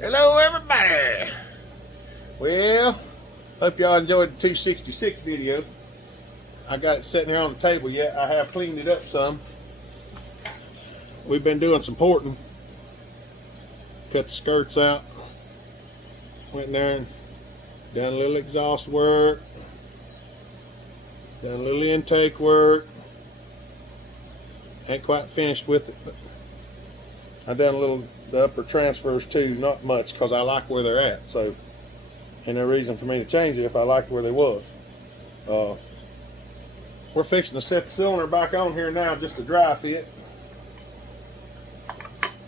Hello, everybody. Well, hope y'all enjoyed the 266 video. I got it sitting here on the table yet. I have cleaned it up some. We've been doing some porting. Cut the skirts out. Went in there and done a little exhaust work. Done a little intake work. Ain't quite finished with it, but I done a little the upper transfers too, not much because I like where they're at. So, and no reason for me to change it if I liked where they was. We're fixing to set the cylinder back on here now just to dry fit,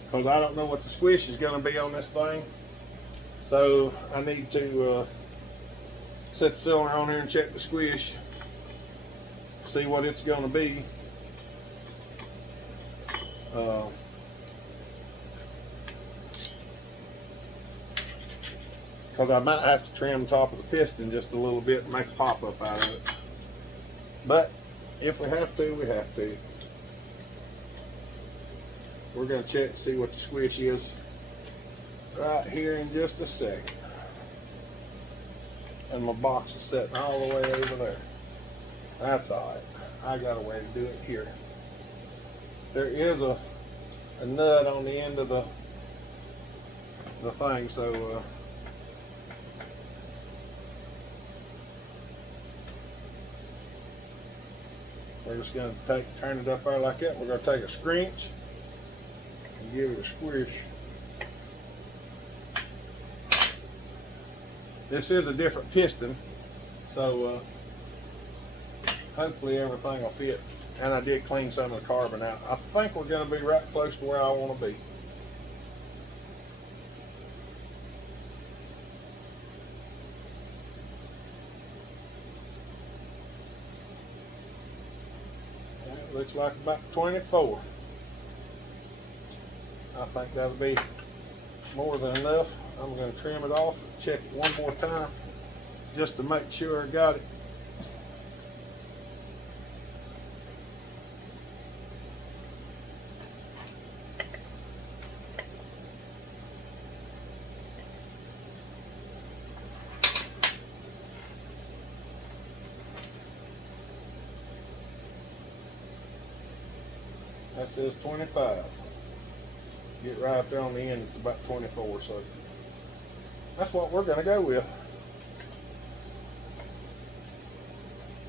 because I don't know what the squish is going to be on this thing. So I need to set the cylinder on here and check the squish, see what it's going to be. Because I might have to trim the top of the piston just a little bit and make a pop-up out of it. But if we have to, we have to. We're going to check to see what the squish is right here in just a second. And my box is sitting all the way over there. That's alright. I got a way to do it here. There is a nut on the end of the thing, so we're just going to turn it up there like that. We're going to take a scrunch and give it a squish. This is a different piston, so hopefully everything will fit. And I did clean some of the carbon out. I think we're going to be right close to where I want to be. That looks like about 24. I think that'll be more than enough. I'm going to trim it off and check it one more time just to make sure I got it. That says 25. Get right up there on the end, it's about 24, so that's what we're going to go with.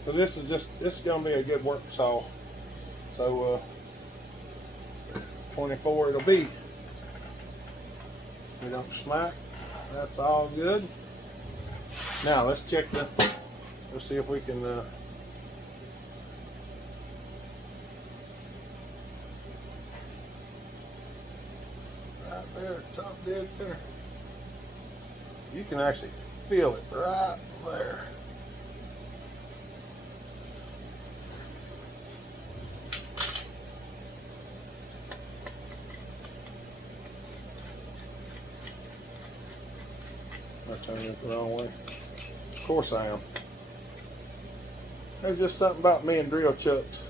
So this is going to be a good work saw. So 24 it'll be. We don't smack. That's all good. Now let's check let's see if we can right there, top dead center. You can actually feel it right there. I turned it the wrong way. Of course I am. There's just something about me and drill chucks.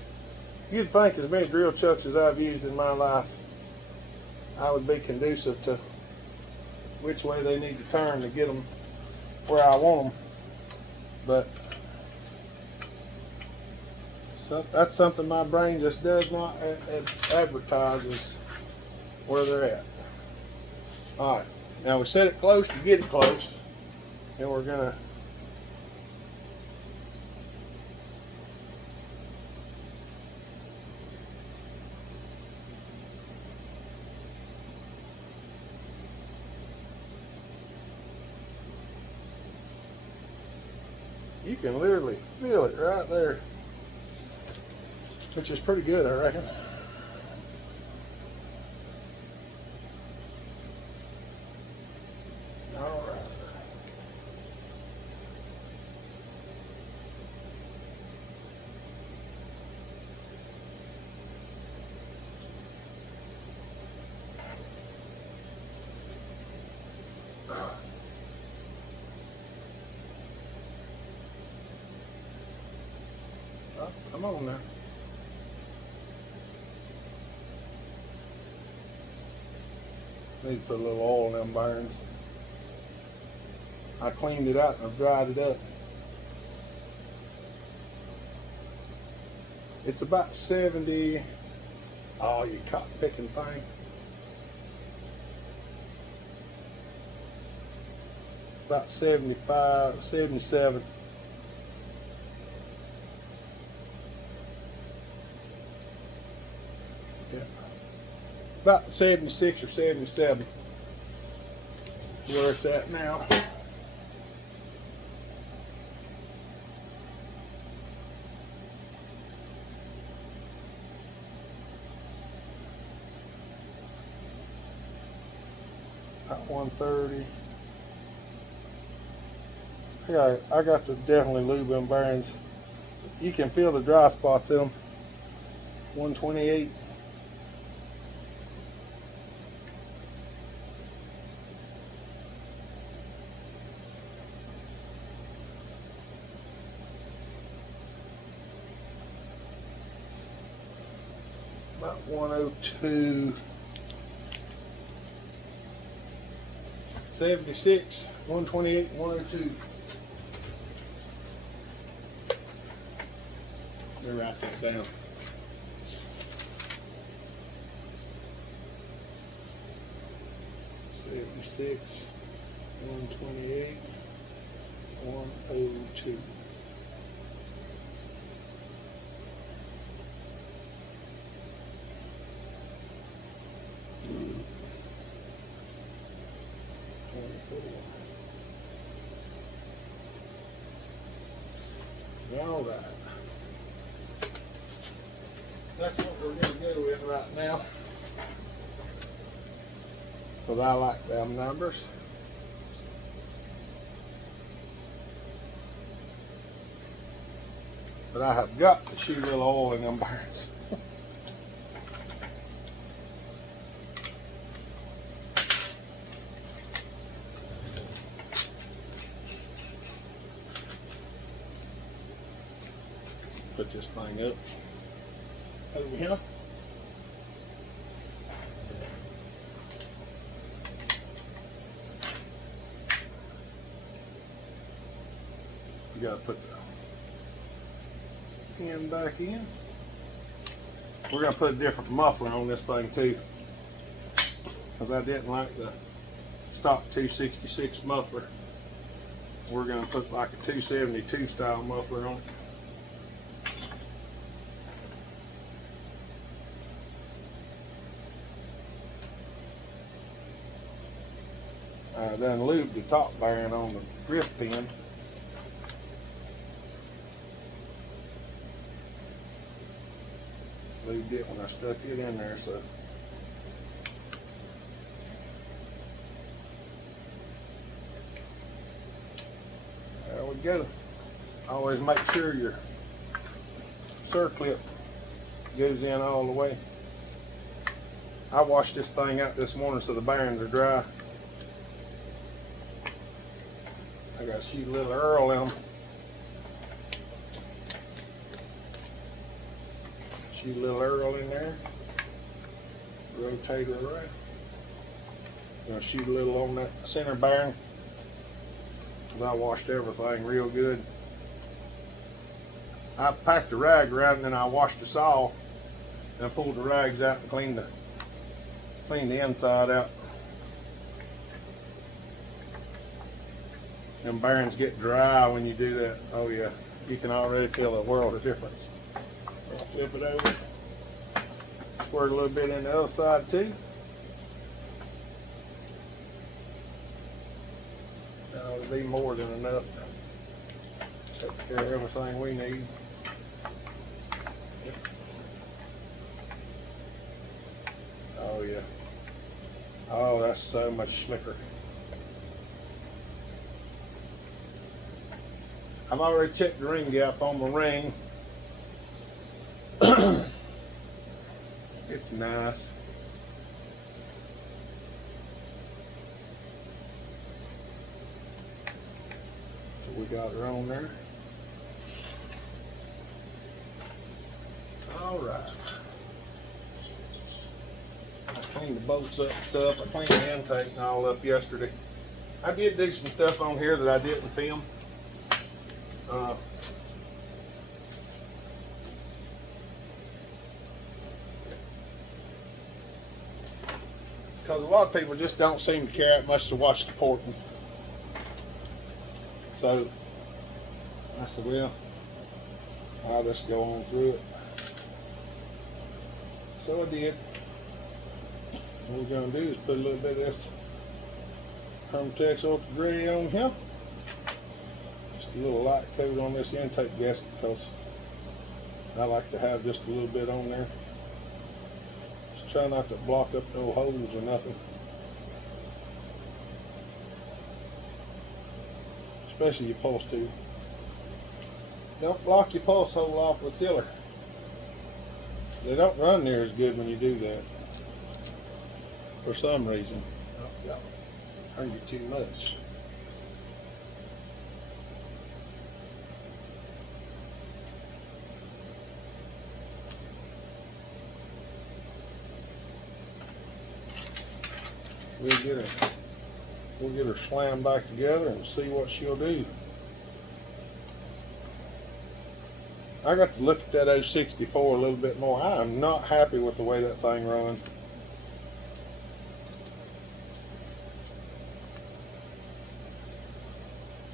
You'd think as many drill chucks as I've used in my life, I would be conducive to which way they need to turn to get them where I want them. But that's something my brain just does not advertise as where they're at. Alright, now we set it close to get it close, and we're gonna you can literally feel it right there, which is pretty good, I reckon. All right. Oh, come on now. Need to put a little oil in them bearings. I cleaned it out and I've dried it up. It's about 70. Oh, you cotton picking thing. About 75, 77. Yeah. About 76 or 77. Where it's at now. About 130. I got to definitely lube them bearings. You can feel the dry spots in them. 128. About 102. 76, 128, 102. Let me write that down. $76, 128, 102. All right. That's what we're going to go with right now. Because I like them numbers. But I have got to shoot a little oil in them bearings. Put this thing up over here. You gotta put the pin back in. We're gonna put a different muffler on this thing too, because I didn't like the stock 266 muffler. We're gonna put like a 272 style muffler on it. I done lubed the top bearing on the drift pin. Lubed it when I stuck it in there, so. There we go. Always make sure your circlip goes in all the way. I washed this thing out this morning so the bearings are dry. I got to shoot a little Earl in them. Shoot a little Earl in there. Rotate it around. Gonna shoot a little on that center bearing, because I washed everything real good. I packed the rag around and then I washed the saw. And I pulled the rags out and cleaned the inside out. Them bearings get dry when you do that. Oh yeah, you can already feel a world of difference. I'll flip it over. Squirt a little bit in the other side too. That'll be more than enough to take care of everything we need. Yep. Oh yeah. Oh, that's so much slicker. I've already checked the ring gap on my ring. It's nice. So we got her on there. All right. I cleaned the bolts up and stuff. I cleaned the intake and all up yesterday. I did do some stuff on here that I didn't film. Because a lot of people just don't seem to care that much to watch the porting. So I said, well, I'll just go on through it. So I did. What we're going to do is put a little bit of this Permatex Ultra Gray on here. Just a little light coat on this intake gasket because I like to have just a little bit on there. Just try not to block up no holes or nothing. Especially your pulse tube. Don't block your pulse hole off with sealer. They don't run near as good when you do that. For some reason. Oh, yeah. Hurt you too much. We'll get her slammed back together and see what she'll do. I got to look at that 064 a little bit more. I am not happy with the way that thing runs.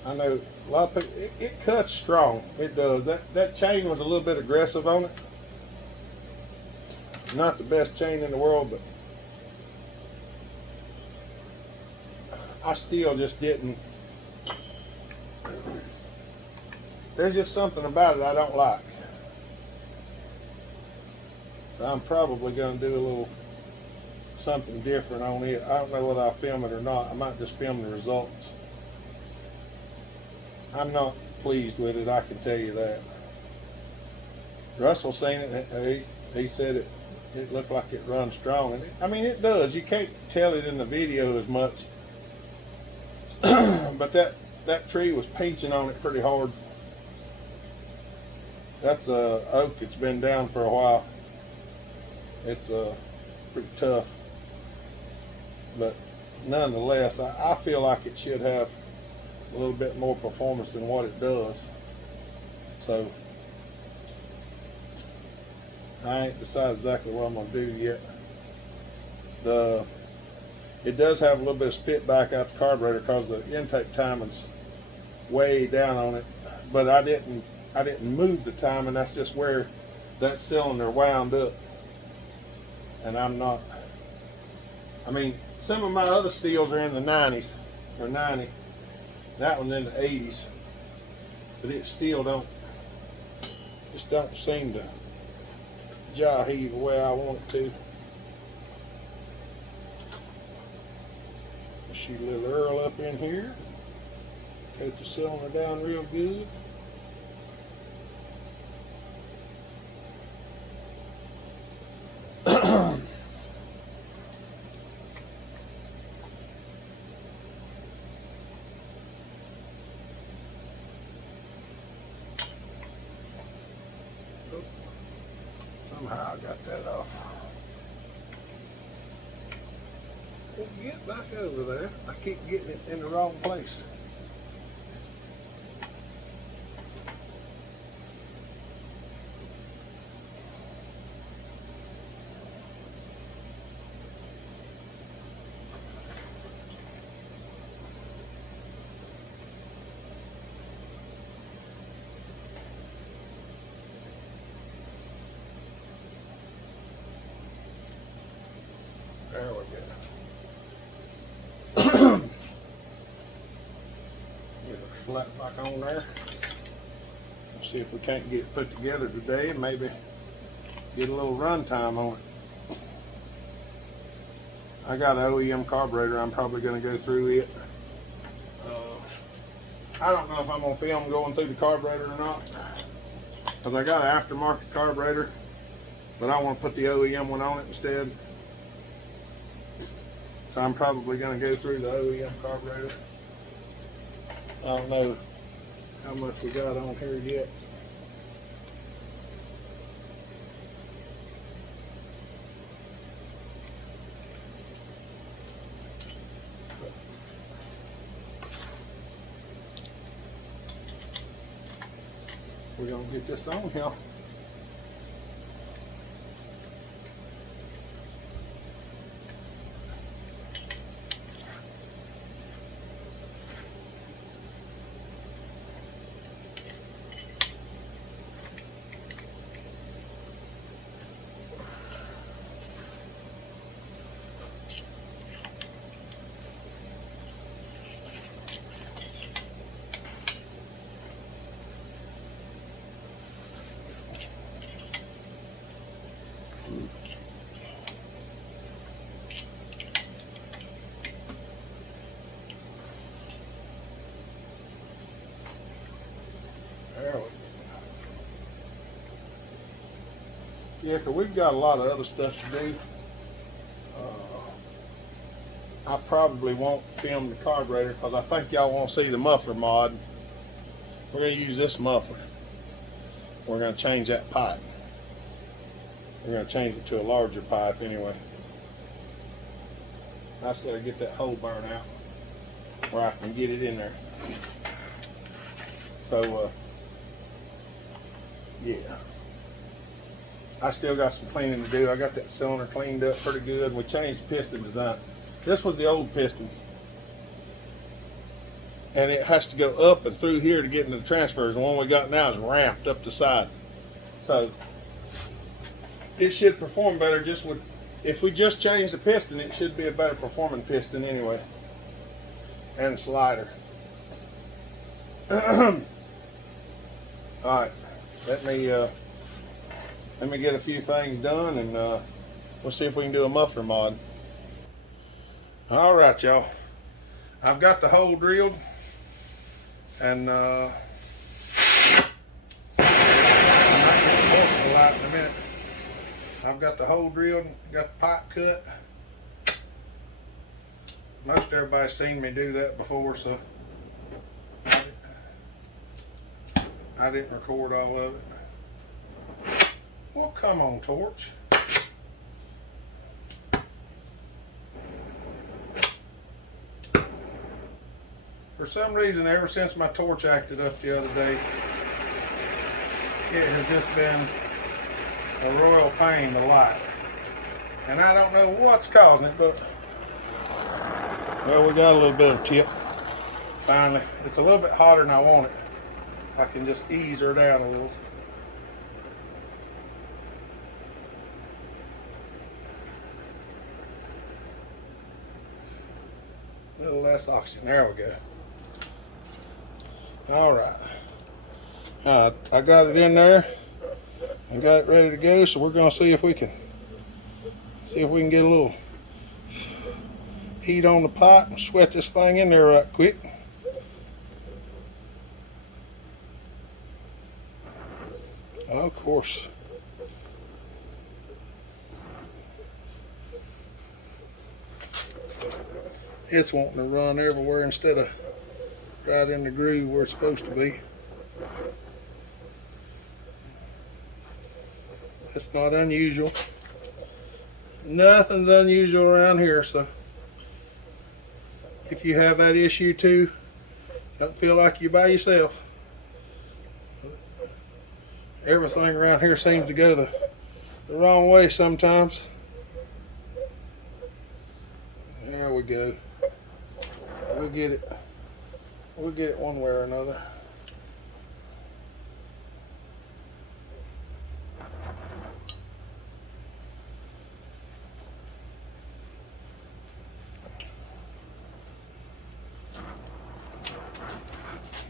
I know a lot of people, it cuts strong. It does. That chain was a little bit aggressive on it. Not the best chain in the world, but I still just didn't. There's just something about it I don't like. I'm probably going to do a little something different on it. I don't know whether I'll film it or not. I might just film the results. I'm not pleased with it, I can tell you that. Russell seen it. He said it looked like it runs strong. And I mean, it does. You can't tell it in the video as much. But that tree was pinching on it pretty hard. That's a oak. It's been down for a while. It's pretty tough. But nonetheless, I feel like it should have a little bit more performance than what it does. So I ain't decided exactly what I'm going to do yet. It does have a little bit of spit back out the carburetor because the intake timing's way down on it. But I didn't move the timing. That's just where that cylinder wound up. And I'm not. I mean, some of my other steels are in the 90s or 90. That one's in the 80s. But it still just don't seem to jive the way I want it to. Shoot a little Earl up in here. Coat the cylinder down real good. Somehow I got that off. Get back over there. I keep getting it in the wrong place. There we go. Slap back on there. Let's see if we can't get it put together today and maybe get a little run time on it. I got an OEM carburetor. I'm probably going to go through it. I don't know if I'm going to film going through the carburetor or not, because I got an aftermarket carburetor, but I want to put the OEM one on it instead. So I'm probably going to go through the OEM carburetor. I don't know how much we got on here yet. We're gonna get this on here. There we go. Yeah, because we've got a lot of other stuff to do. I probably won't film the carburetor because I think y'all want to see the muffler mod. We're going to use this muffler. We're going to change that pipe. We're going to change it to a larger pipe anyway. I just got to get that hole burned out where I can get it in there. So, yeah. I still got some cleaning to do. I got that cylinder cleaned up pretty good. We changed the piston design. This was the old piston. And it has to go up and through here to get into the transfers. The one we got now is ramped up the side. So it should perform better just with, if we just change the piston, it should be a better performing piston anyway. And it's lighter. Alright. Let me get a few things done and we'll see if we can do a muffler mod. Alright, y'all. I've got the hole drilled and I'm not going to torch the light in a minute. I've got the hole drilled, got the pipe cut. Most everybody's seen me do that before, so I didn't record all of it. Well, come on, torch. For some reason, ever since my torch acted up the other day, it has just been a royal pain to light. And I don't know what's causing it, but well, we got a little bit of tip. Finally, it's a little bit hotter than I want it. I can just ease her down a little. A little less oxygen. There we go. All right. I got it in there. I got it ready to go. So we're going to see if we can get a little heat on the pipe and sweat this thing in there right quick. Of course. It's wanting to run everywhere instead of right in the groove where it's supposed to be. That's not unusual. Nothing's unusual around here, so if you have that issue too, don't feel like you're by yourself. Everything around here seems to go the wrong way sometimes. There we go. We'll get it. We'll get it one way or another.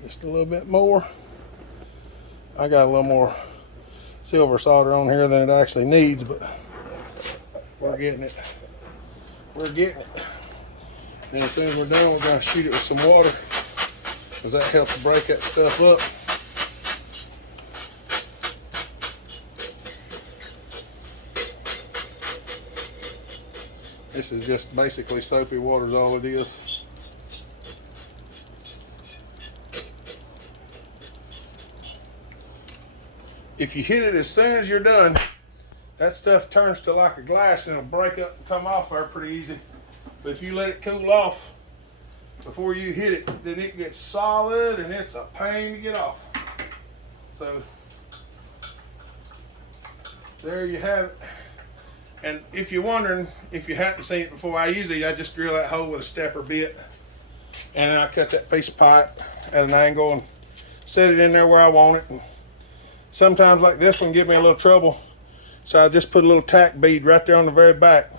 Just a little bit more. I got a little more silver solder on here than it actually needs, but we're getting it. We're getting it. And as soon as we're done, we're going to shoot it with some water, because that helps break that stuff up. This is just basically soapy water is all it is. If you hit it as soon as you're done, that stuff turns to like a glass and it'll break up and come off there pretty easy. But if you let it cool off before you hit it, then it gets solid and it's a pain to get off. So there you have it. And if you're wondering, if you hadn't seen it before, I just drill that hole with a stepper bit, and then I cut that piece of pipe at an angle and set it in there where I want it. And sometimes like this one give me a little trouble, so I just put a little tack bead right there on the very back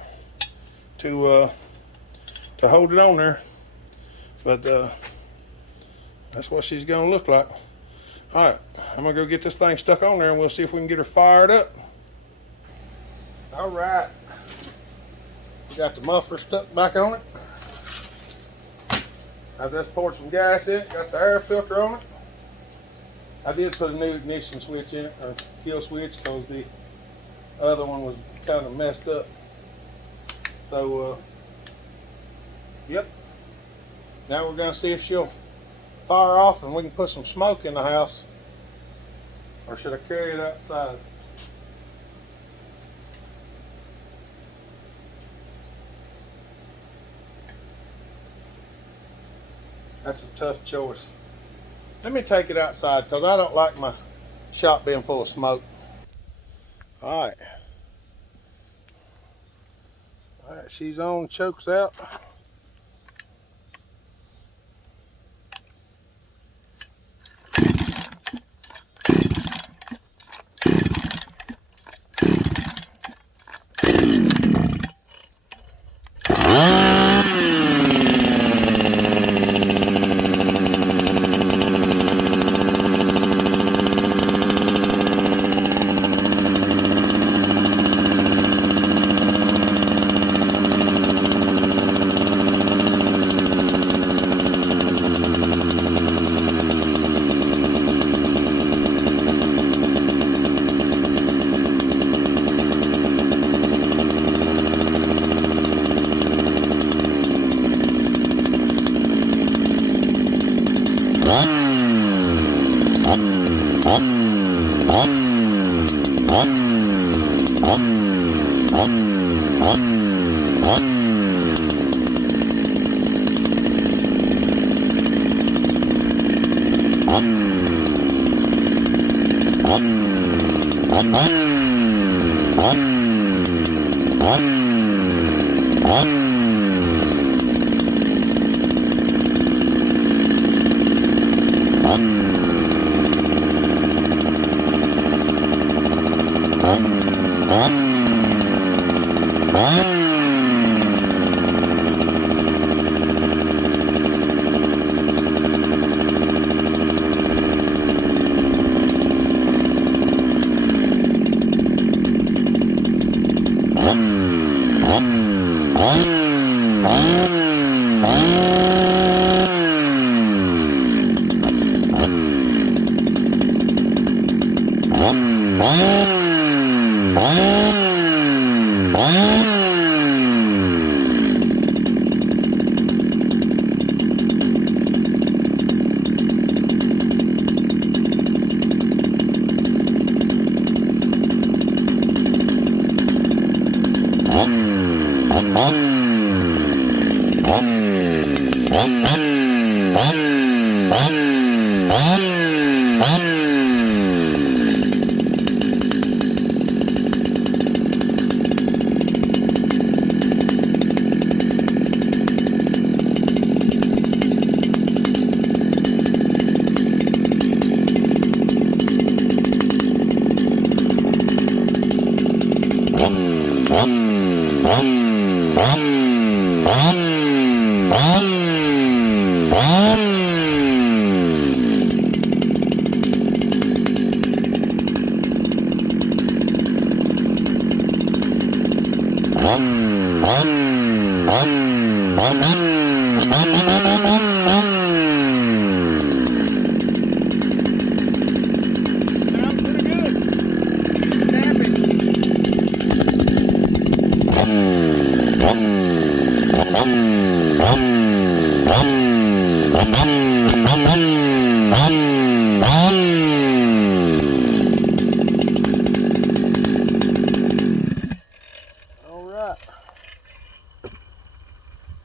to hold it on there. But that's what she's gonna look like. All right, I'm gonna go get this thing stuck on there, and we'll see if we can get her fired up. All right, got the muffler stuck back on it. I just poured some gas in it, got the air filter on it. I did put a new ignition switch in it, or kill switch, because the other one was kind of messed up. So, yep. Now we're gonna see if she'll fire off and we can put some smoke in the house. Or should I carry it outside? That's a tough choice. Let me take it outside, because I don't like my shop being full of smoke. All right. All right, she's on, chokes out.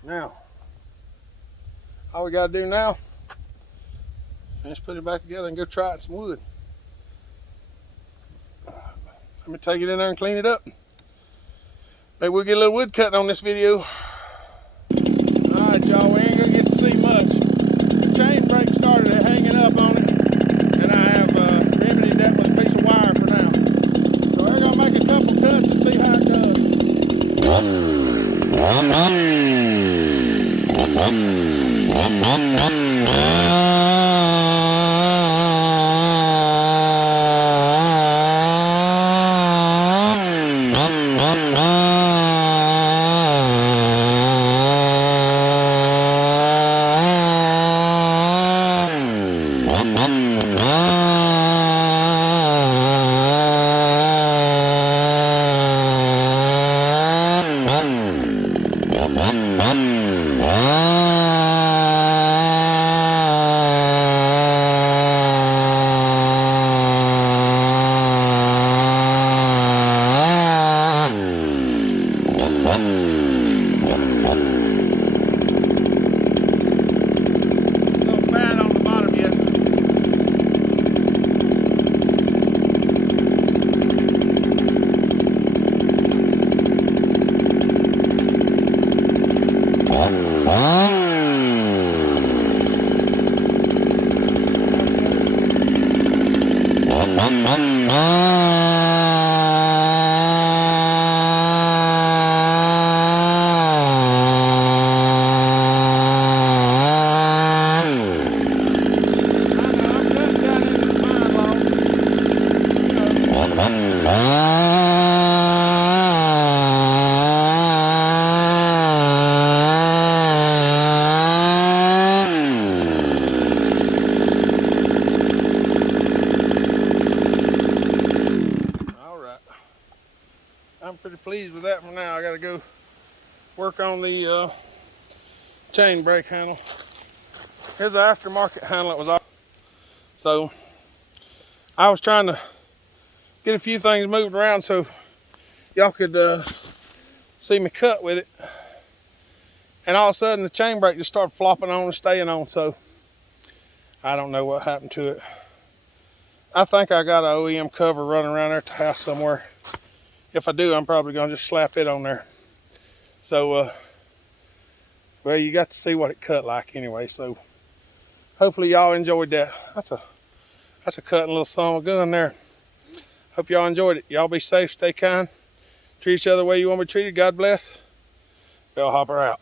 Now, all we got to do now is put it back together and go try it some wood. Let me take it in there and clean it up. Maybe we'll get a little wood cutting on this video. Alright, y'all, we ain't gonna get to see much. The chain brake started hanging up on it, and I have remedied that with a piece of wire for now. So we're gonna make a couple cuts and see how it does. I'm pretty pleased with that for now. I gotta go work on the chain brake handle. Here's the aftermarket handle that was off. So I was trying to get a few things moved around so y'all could see me cut with it. And all of a sudden the chain brake just started flopping on and staying on. So I don't know what happened to it. I think I got an OEM cover running around there at the house somewhere. If I do, I'm probably going to just slap it on there. So, well, you got to see what it cut like anyway. So, hopefully y'all enjoyed that. That's a cutting little son of a gun there. Hope y'all enjoyed it. Y'all be safe, stay kind. Treat each other the way you want to be treated. God bless. Bell Hopper out.